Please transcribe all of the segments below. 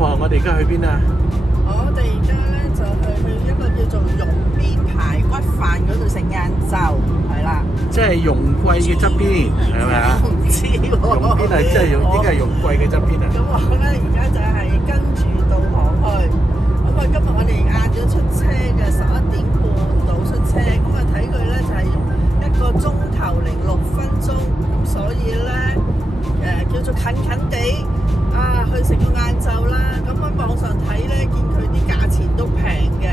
婆，我哋而家去邊啊？我哋而家咧就去一個叫做容邊排骨飯嗰度食晏晝，係啦。即係容桂嘅側邊，係咪啊？唔知喎。容邊係即係應該係容桂嘅側邊啊？咁我咧而家就係跟住導航去。咁啊，今日我哋晏咗出車嘅11點半到出車，咁啊睇佢咧就係1個鐘頭06分鐘，咁所以咧叫做近近地啊去食個晏晝啦。咁喺網上睇咧，見佢啲價錢都平嘅，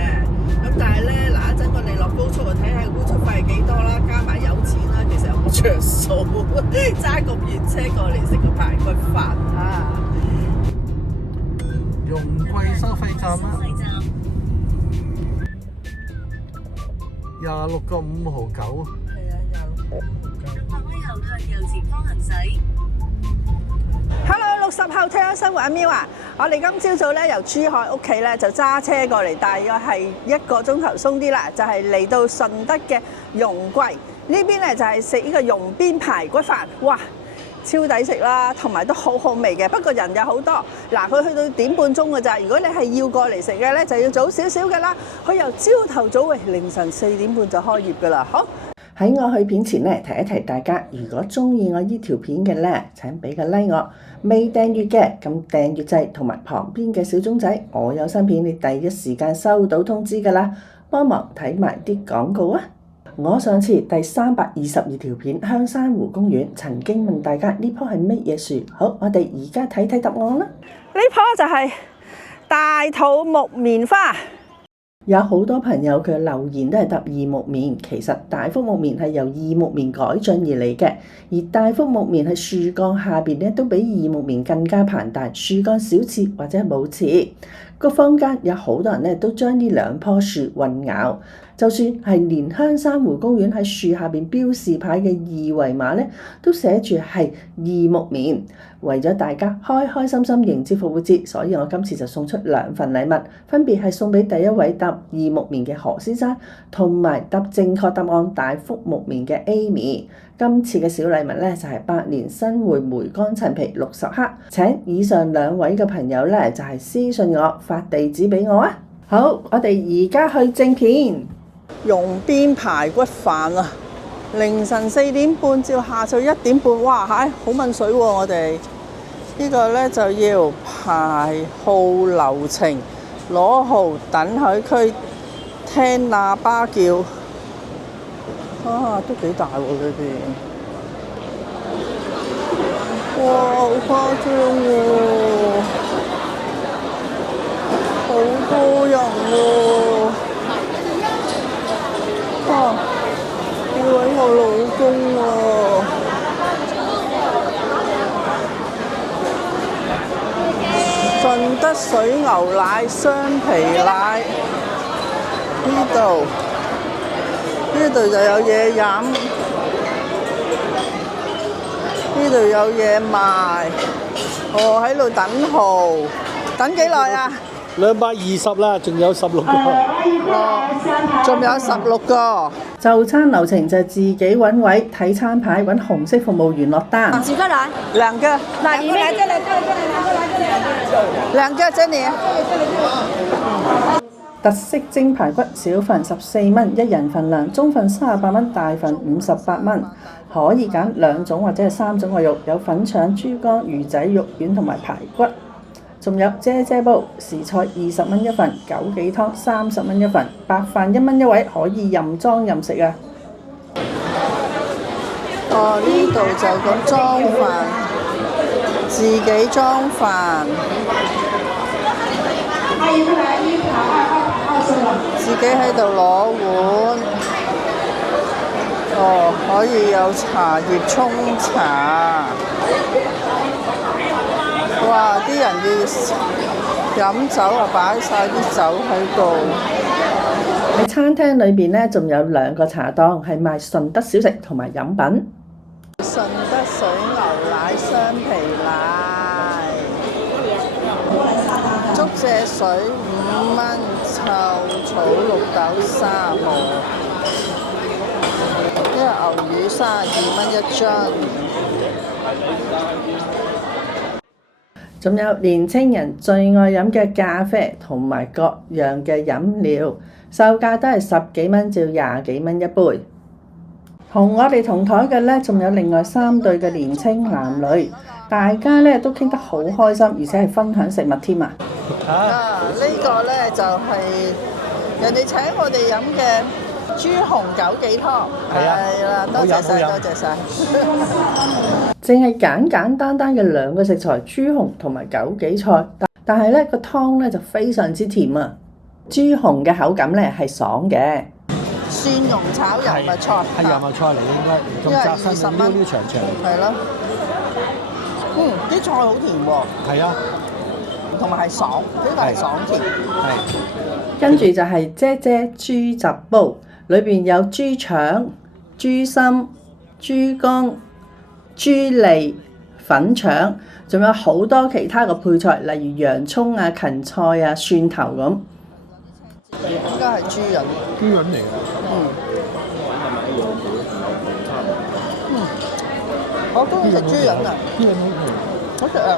咁但係咧嗱一陣我哋落高速就睇下高速費係幾多啦，加埋油錢啦，其實有冇着數？揸咁遠車過嚟食個排骨飯啊！容桂收費站啦，26個5毫9。係啊，26個5毫9。泊位後向右前方行駛。Hello， 60後退休生活阿 Miu 啊！我哋今朝早咧由珠海屋企咧就揸車過嚟，大約係1個鐘頭鬆啲啦，就係嚟到順德嘅容桂呢邊咧，就係食呢個容邊排骨飯，哇！超抵食啦，同埋都好好味嘅。不過人又好多，嗱佢去到1點半鐘㗎咋。如果你係要過嚟食嘅咧，就要早少少㗎啦。佢由朝頭早凌晨4點半就開業㗎啦。好，喺我去片前咧，提一提大家，如果中意我呢條片嘅咧，請俾個 like 我。未訂閱嘅，咁訂閱掣同埋旁邊嘅小鐘仔，我有新片你第一時間收到通知㗎啦。幫忙睇埋啲廣告啊！我上次第322條片香山湖公園曾經問大家呢棵係乜嘢樹？好，我哋而家睇睇答案啦。呢棵就係大肚木棉花。有好多朋友佢留言都係答異木棉，其實大幅木棉係由異木棉改進而嚟嘅，而大幅木棉喺樹幹下邊咧都比異木棉更加龐大，樹幹小刺或者冇刺。個坊間有好多人咧都將呢兩棵樹混淆，就算係連香山湖公園喺樹下邊標示牌嘅二維碼咧，都寫住係異木棉。為咗大家開開心心迎接復活節，所以我今次就送出2份禮物，分別係送俾第一位答異木棉嘅何先生，同埋答正確答案大幅木棉嘅 Amy。今次嘅小禮物咧就係百年新會梅乾陳皮60克，請以上2位嘅朋友咧就係私信我發地址俾我啊！好，我哋而家去正片。容邊排骨飯啊！凌晨4點半至下晝1點半，哇係好問水喎！我哋呢個咧就要排號流程，攞號等海區聽喇叭叫。啊，都幾大喎呢邊！哇，好誇張喎！好多人喎！哇！呢位我老公喎，順德水牛奶、雙皮奶，呢度就有嘢飲，呢度有嘢賣。我喺度等號，等幾耐啊220啦，仲有16個。仲有16個。就餐流程就自己揾位睇餐牌，揾紅色服務員落單。幾個人2個。哪裡面？2個，這裡。特色蒸排骨小份14蚊，1人份量；中份38蚊，大份58蚊。可以揀2種或者係3種嘅肉，有粉腸、豬肝、魚仔、肉丸同埋排骨。仲有啫煲，時菜20蚊一份，枸杞湯30蚊一份，白飯1蚊一位，可以任裝任食啊！哦，呢度就咁裝飯，自己裝飯，自己喺度攞碗。哦，可以有茶葉沖茶。哇！啲人要飲酒啊，擺晒啲酒喺度。喺餐廳裏邊咧，仲有2個茶檔係賣順德小食同埋飲品。順德水牛奶、雙皮奶，竹蔗水5蚊，臭草綠豆沙姆，呢個牛魚32蚊一樽。仲有年青人最愛飲嘅咖啡同埋各樣嘅飲料，售價都係10幾蚊至20幾蚊一杯。同我哋同台嘅呢，仲有另外3對嘅年青男女，大家呢都傾得好開心，而且係分享食物添啊！呢個呢就係人哋請我哋飲嘅豬紅枸杞湯，係啦，多謝晒，多謝晒。淨係簡單嘅2個食材，豬紅同埋枸杞菜，但係呢個湯呢就非常之甜啊！豬紅嘅口感呢係爽嘅。蒜蓉炒油麥菜，係油麥菜嚟應該，仲扎身咁呢啲長長。係咯，啲菜好甜喎。係啊，同埋係爽，呢個係爽甜。係。跟住就係姐豬雜煲，裏邊有豬腸、豬心、豬肝、豬脷、粉腸，仲有好多其他嘅配菜，例如洋葱啊、芹菜啊、蒜頭咁。應該係豬膶。豬膶嚟㗎。我中意食豬膶啊！豬膶好甜。好食啊！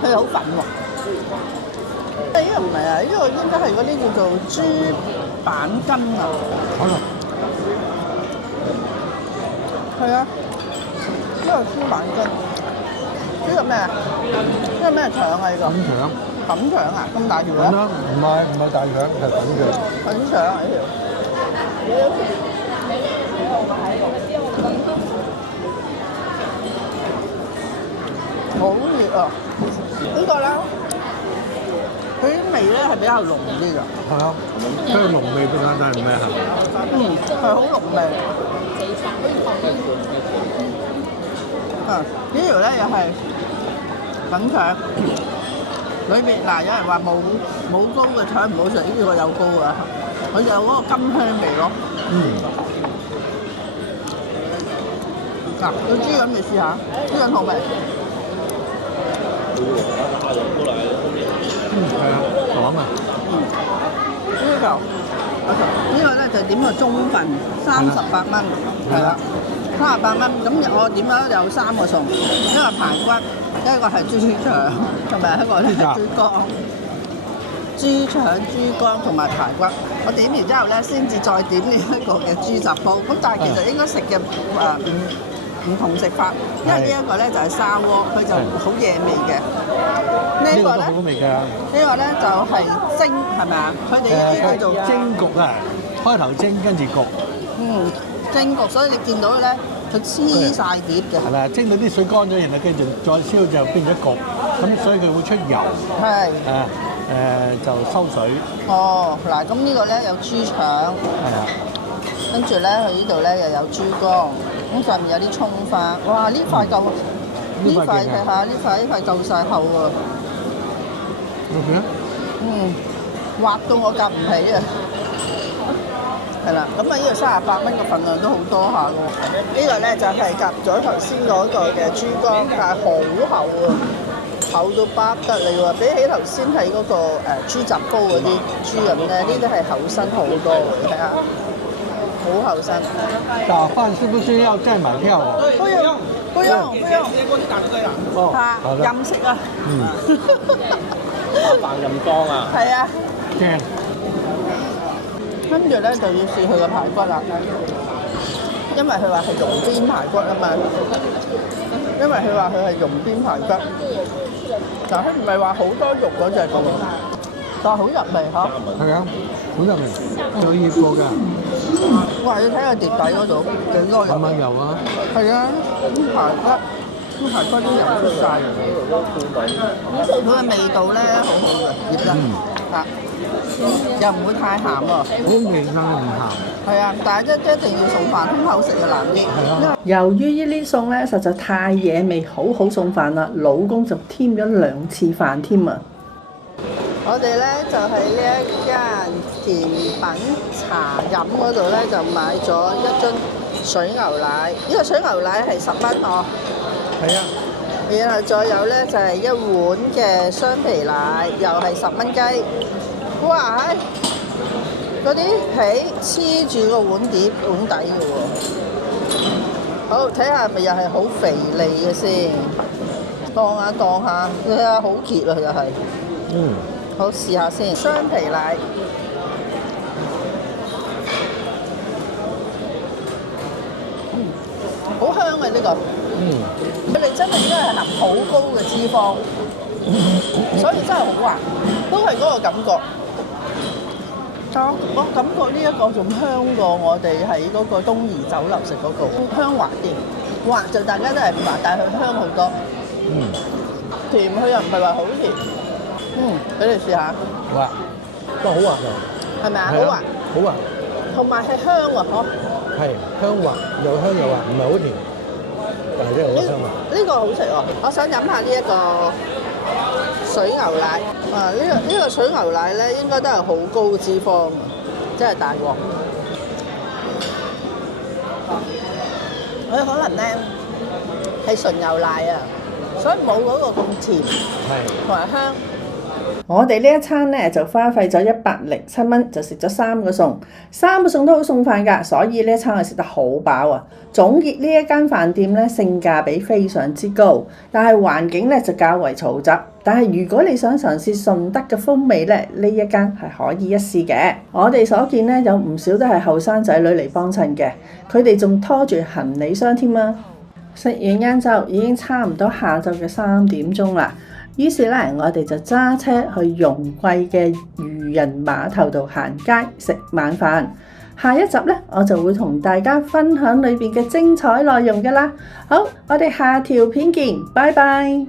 佢好粉喎。呢個唔係啊，呢個應該係嗰啲叫做豬板筋啊。可能。係啊，呢個豬板筋。呢個咩啊？呢個咩腸啊？呢個。粉腸。粉腸啊？咁大條啊？唔係大腸，係粉腸。粉腸啊！呢條。好熱啊！呢個咧，佢啲味咧係比較濃啲㗎。係啊，即係濃味比較，但係唔係鹹。係好濃味。呢條咧又係粉腸，裏邊嗱有人話冇膏嘅腸唔好食，呢個有膏㗎，佢有嗰個甘香味咯。嗱，個豬膶你試下，豬膶好味。係啊，爽啊！呢個咧就點個中份，38蚊，係啦，38蚊。咁我點咗有3個餸，一個排骨，一個係豬腸，同埋一個咧係豬肝。豬腸、豬肝同埋排骨，我點完之後咧，先至再點呢一個嘅豬雜煲。咁但係其實應該食嘅唔同食法，因為呢一個咧就係砂鍋，佢就好惹味嘅。呢個咧，好味㗎。呢個咧就係蒸，係咪啊？佢哋呢啲叫做蒸焗啊，開頭蒸跟住焗。蒸焗，所以你見到咧，佢黐晒碟嘅。係啦，蒸到啲水乾咗，然後跟住再燒就變咗焗，咁所以佢會出油。係。就收水。哦，嗱，咁呢個咧有豬腸。係啊。跟住咧，佢呢度咧又有豬肝。咁上面有啲葱花，哇！呢塊夠，呢塊睇下，呢塊夠晒厚喎。滑到我夾唔起啊！係啦，咁啊呢個38蚊嘅份量都好多下喎。呢個咧就係夾咗頭先嗰個嘅豬肝，但係好厚喎，厚到不得了喎！比起頭先喺嗰個豬雜煲嗰啲豬膶咧，呢啲係厚身好多喎，你睇下。好後生。打飯是不是要再買票？不用，不用，不用。直接過去打就可以啦。哦，好的。任食啊。打飯任裝啊。係啊。正。跟住咧就要試佢個排骨啦，因為佢話係蓉邊排骨啊嘛。因為佢話佢係蓉邊排骨，但係佢唔係話好多肉嗰隻㗎喎，但係好入味嚇。係啊，好入味，有醃過㗎。哇！你睇下碟底嗰度幾多油？咁樣油啊！係啊，啲排骨啲油出晒嚟。佢嘅味道咧好好嘅，醃得又唔會太鹹喎。好味㗎，唔鹹。係啊，但係一定要送飯，空口食就難啲。由於呢啲餸咧實在太惹味，好送飯啦，老公就添咗2次飯添啊！我哋咧就喺呢一間甜品茶飲嗰度咧就買咗1樽水牛奶，呢個水牛奶係10蚊哦。係啊。然後再有咧就係1碗嘅雙皮奶，又係10蚊雞。哇！嗰啲皮黐住個碗底嘅喎。好，睇下係咪又係好肥膩嘅先。當下當下，你睇下好傑啊，就係。嗯，好，試下先，雙皮奶。好香啊！呢個，佢哋真係應該係含好高嘅脂肪，所以真係好滑，都係嗰個感覺。但我感覺呢一個仲香過我哋喺嗰個東怡酒樓食嗰個，香滑啲，滑就大家都係滑，但係佢香好多。甜佢又唔係話好甜。俾你試下。滑，不過好滑㗎。係咪啊？好滑。好滑。同埋係香啊！嗬。係香滑，又香又滑，唔係好甜，但係真係好香啊！呢個好食喎，我想飲下呢一個水牛奶。呢個水牛奶咧，應該都係好高脂肪，真係大鑊。佢可能咧係純牛奶啊，所以冇嗰個咁甜，同埋香。我哋呢一餐咧就花費咗107蚊，就食咗3個餸，3個餸都好餸飯㗎，所以呢一餐我食得好飽啊！總結呢一間飯店咧，性價比非常之高，但係環境咧就較為嘈雜。但係如果你想嘗試順德嘅風味咧，呢一間係可以一試嘅。我哋所見咧有唔少都係後生仔女嚟幫襯嘅，佢哋仲拖住行李箱添啊！食完晏晝已經差唔多下晝嘅3點鐘啦。於是咧，我哋就揸車去容桂嘅漁人碼頭度行街食晚飯。下一集咧，我就會同大家分享裏邊嘅精彩內容㗎啦。好，我哋下條片見，拜拜。